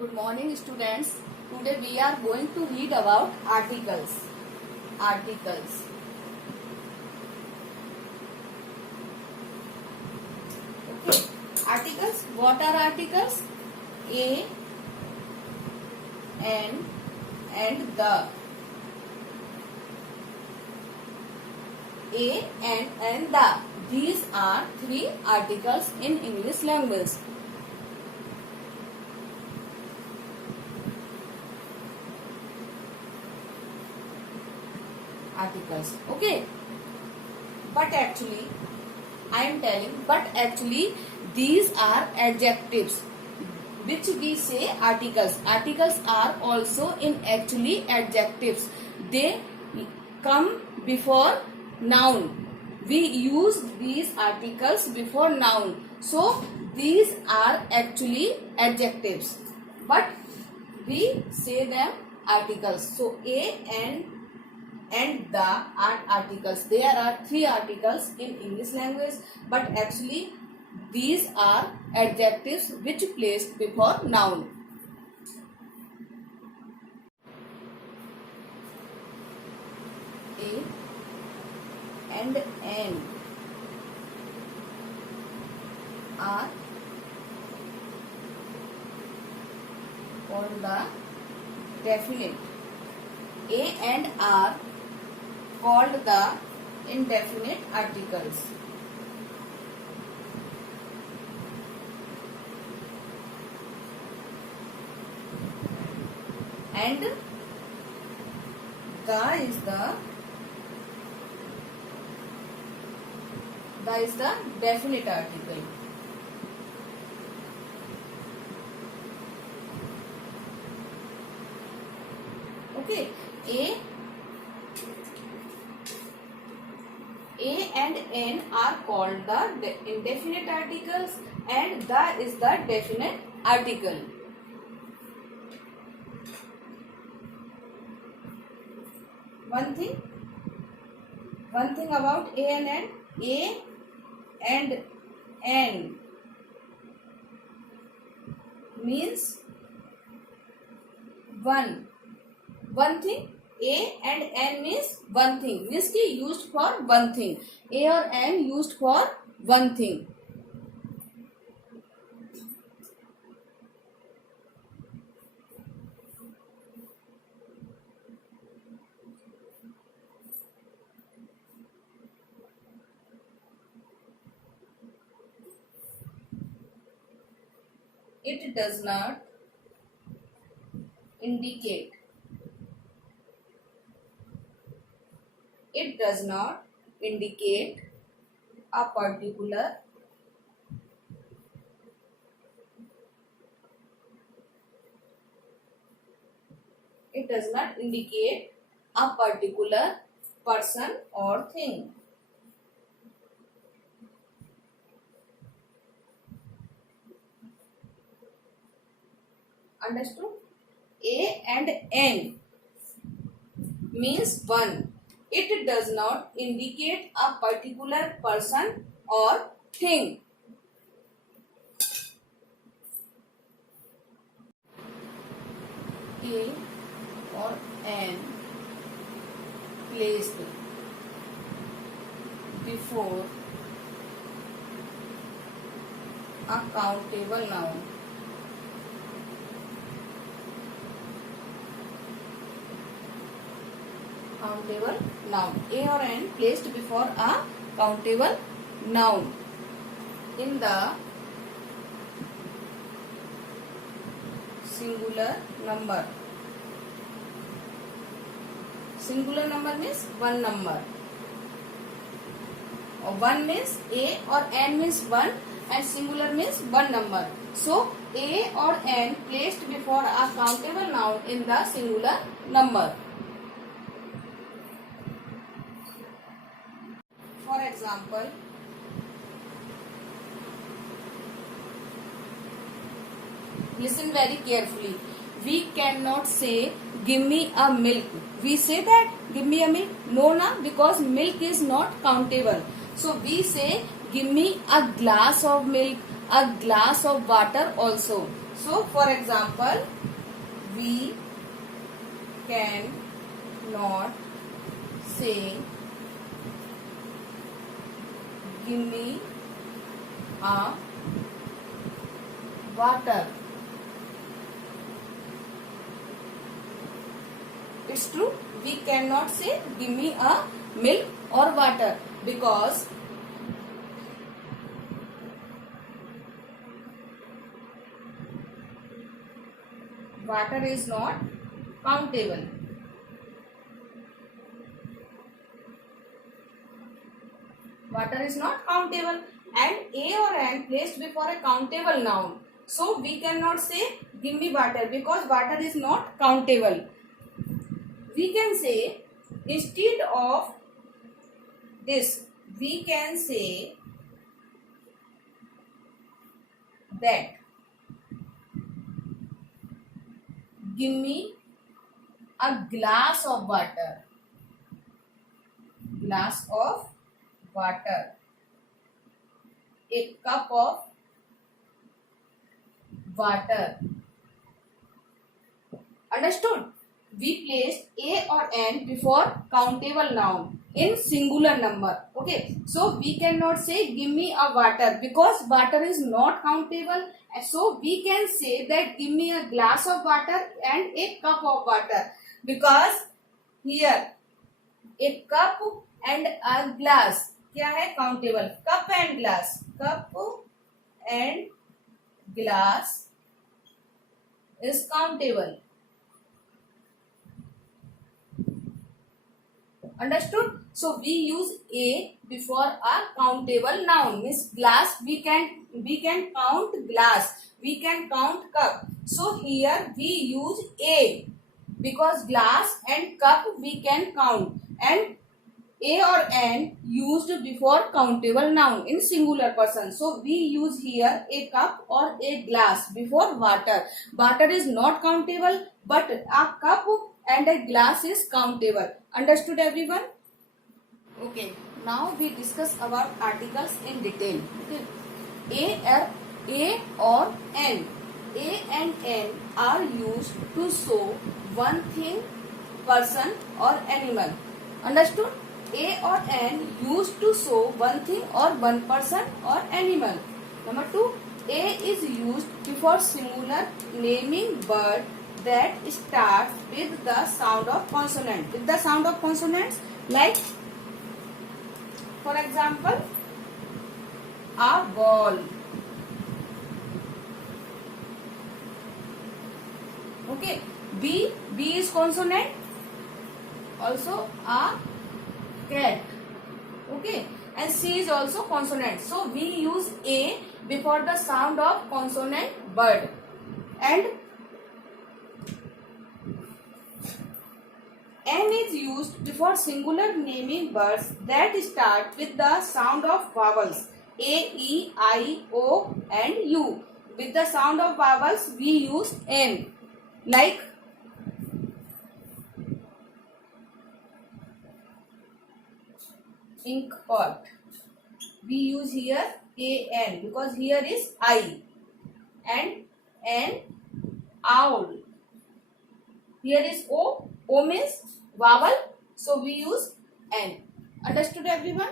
Good morning, students. Today we are going to read about articles. Articles. Okay. Articles. What are articles? A, an, and the. A, an, and the. These are three articles in English language. Articles. Okay. But actually, I am telling, but actually these are adjectives which we say articles. Articles are also in actually adjectives. They come before noun. We use these articles before noun. So these are actually adjectives. But we say them articles. So a and the are articles. There are three articles in English language, but actually these are adjectives which placed before noun. A and an are called the definite. A and are called the indefinite articles. And the is the definite article. Okay. A and n are called the indefinite articles, and the is the definite article. One thing about A and n. A and n means one thing. A and n means one thing, means ki used for one thing. A or n used for one thing. It does not indicate. It does not indicate a particular person or thing. Understood? A and n means one. It does not indicate a particular person or thing. A or n placed before a countable noun. Countable noun. A or n placed before a countable noun in the singular number. Singular number means one number. Or one means A or n means one, and singular means one number. So A or n placed before a countable noun in the singular number. For example, listen very carefully. We cannot say give me a milk. We say that give me a milk. No, because milk is not countable. So we say give me a glass of milk, a glass of water also. So for example, we can not say give me a water. It's true, we cannot say give me a milk or water because water is not countable. Water is not countable and a or an placed before a countable noun. So we cannot say give me water because water is not countable. We can say instead of this, we can say that give me a glass of water. Glass of water. A cup of water. Understood? We placed a or an before countable noun in singular number. Okay, so we cannot say give me a water because water is not countable. So we can say that give me a glass of water and a cup of water because here a cup and a glass क्या है countable. Cup and glass. Cup and glass is countable. Understood? So we use a before a countable noun. Means glass we can count glass. We can count cup. So here we use a because glass and cup we can count and a or an used before countable noun in singular person. So we use here a cup or a glass before water. Water is not countable but a cup and a glass is countable. Understood everyone? Okay. Now we discuss about articles in detail. Okay. A or N. A and N are used to show one thing, person or animal. Understood? A or N used to show one thing or one person or animal. Number 2, A is used before singular naming bird that starts with the sound of consonant. With the sound of consonants like, for example, a ball. Okay. B is consonant. Also a cat. Okay, and C is also consonant. So we use A before the sound of consonant bird. And N is used before singular naming birds that start with the sound of vowels A, E, I, O and U. With the sound of vowels we use N. Like ink pot. We use here AN because here is I. And N, owl. Here is O. O means vowel. So we use N. Understood everyone?